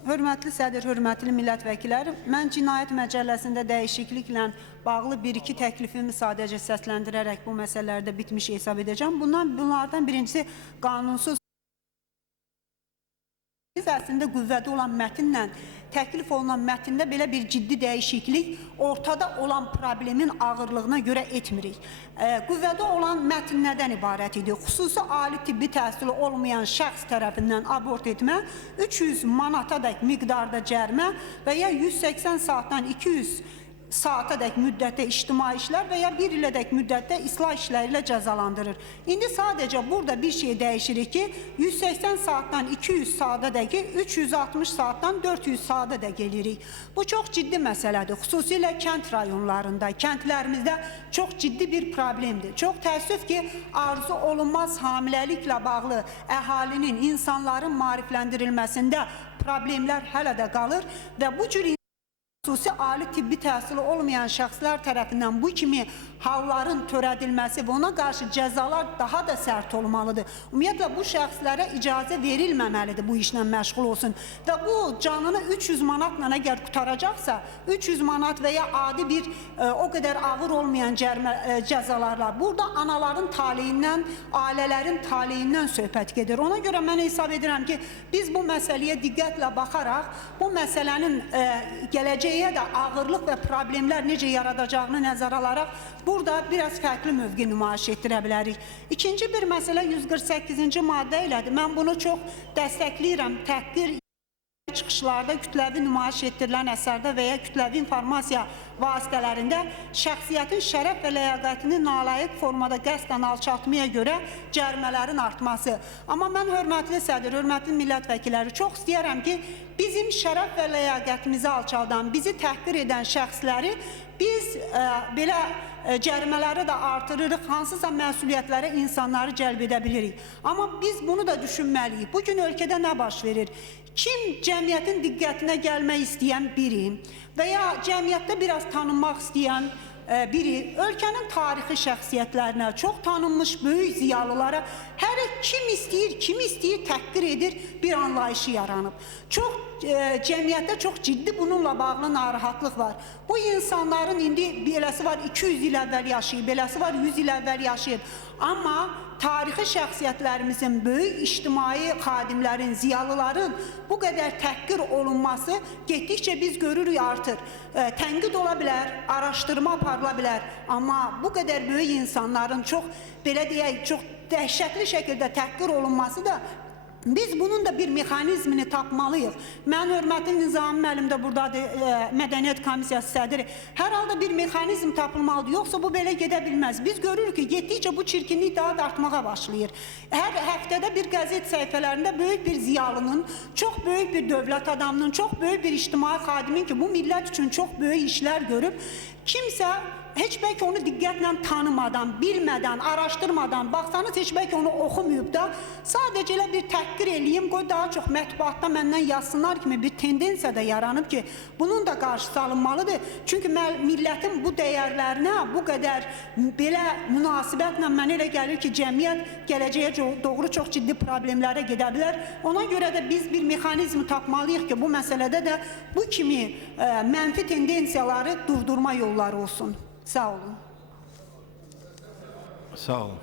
Hörmətli sədr, hörmətli millət vəkilləri, mən cinayət məcəlləsində dəyişikliklə bağlı bir-iki təklifimi sadəcə səsləndirərək bu məsələlərdə bitmiş hesab edəcəm. Bunlardan birincisi qanunsuz əslində qüvvədə olan mətnlə təklif olunan mətndə belə bir ciddi dəyişiklik ortada olan problemin ağırlığına görə etmirik. Qüvvədə olan mətn nədən ibarət idi? Xüsusi ali tibbi təhsili olmayan şəxs tərəfindən abort etmə, 300 manatadək miqdarda cərimə və ya 180 saatdan 200 saatadək müddətdə ictimai işlər və ya 1 ilədək müddətdə islah işləri ilə cəzalandırır. İndi sadəcə burada bir şey dəyişirik ki, 180 saatdan 200 saatadək 360 saatdan 400 saatadək gelirik. Bu çox ciddi məsələdir. Xüsusilə kənd rayonlarında, kəndlərimizdə çox ciddi bir problemdir. Çox təəssüf ki, arzu olunmaz hamiləliklə bağlı əhalinin, insanların maarifləndirilməsində problemlər hələ də qalır və bu cür xüsusi ali tibbi təhsili olmayan şəxslər tərəfindən bu kimi halların törədilməsi və ona qarşı cəzalar daha da sərt olmalıdır. Ümumiyyətlə, bu şəxslərə icazə verilməməlidir bu işlə məşğul olsun. Və bu canını 300 manatla əgər qutaracaqsa, 300 manat və ya adi bir o qədər ağır olmayan cəzalarla, burada anaların taleyindən, ailələrin taleyindən söhbət gedir. Ona görə mən hesab edirəm ki, biz bu məsələyə diqqətlə baxaraq, bu məsələnin gələcəyə də ağırlıq və problemlər necə yaradacağını nəzərə alaraq, burada biraz fərqli mövqe nümayiş etdirə bilərik. İkinci bir məsələ 148-ci maddə ilədir. Mən bunu çox dəstəkləyirəm. Təhqir çıxışlarda, kütləvi nümayiş etdirilən əsərdə və ya kütləvi informasiya vasitələrində şəxsiyyətin şərəf və ləyaqətini nalayiq formada qəsdən alçaltmaya görə cərimələrin artması. Amma mən hörmətli sədr, hörmətli millət vəkilləri çox istəyərəm ki, bizim şərəf və ləyaqətimizi alçaldan, bizi təhqir edən şəxsləri biz belə cərimələri də artırırıq, hansısa məsuliyyətlərə insanları cəlb edə bilirik. Amma biz bunu da düşünməliyik. Bugün ölkədə nə baş verir? Kim cəmiyyətin diqqətinə gəlmək istəyən biri və ya cəmiyyətdə biraz tanınmaq istəyən biri, ölkənin tarixi şəxsiyyətlərinə, çox tanınmış böyük ziyalılara hər kim istəyir təhqir edir bir anlayışı yaranıb. Cəmiyyətdə çox ciddi bununla bağlı narahatlıq var. Bu insanların indi beləsi var 200 il əvvəl yaşayıb, beləsi var 100 il əvvəl yaşayıb. Amma tarixi şəxsiyyətlərimizin, böyük ictimai xadimlərin, ziyalıların bu qədər təhqir olunması getdikcə biz görürük artır. Tənqid ola bilər, araşdırma aparıla bilər. Amma bu qədər böyük insanların çox, belə deyək, çox dəhşətli şəkildə təhqir olunması da biz bunun da bir mexanizmini tapmalıyıq. Mən hörmətli Nizami müəllim də buradadır, Mədəniyyət Komissiyası sədri. Hər halda bir mexanizm tapılmalıdır, yoxsa bu belə gedə bilməz. Biz görürük ki, getdikcə bu çirkinlik daha da artmağa başlayır. Hər həftədə bir qəzet səhifələrində böyük bir ziyalının, çox böyük bir dövlət adamının, çox böyük bir ictimai xadimin ki, bu millət üçün çox böyük işlər görüb, kimsə heç bəlkə onu diqqətlə tanımadan, bilmədən, araşdırmadan, baxsanız heç bəlkə onu oxumayıb da, sadəcə elə bir təhqir eləyim, qoy daha çox mətbuatda məndən yazsınlar kimi bir tendensiya da yaranıb ki, bunun da qarşısı alınmalıdır. Çünki millətin bu dəyərlərinə bu qədər belə münasibətlə mənə elə gəlir ki, cəmiyyət gələcəyə doğru çox ciddi problemlərə gedə bilər. Ona görə də biz bir mexanizm tapmalıyıq ki, bu məsələdə də bu kimi mənfi tendensiyaları durdurma yolları olsun. Sağ olun. Sağ olun.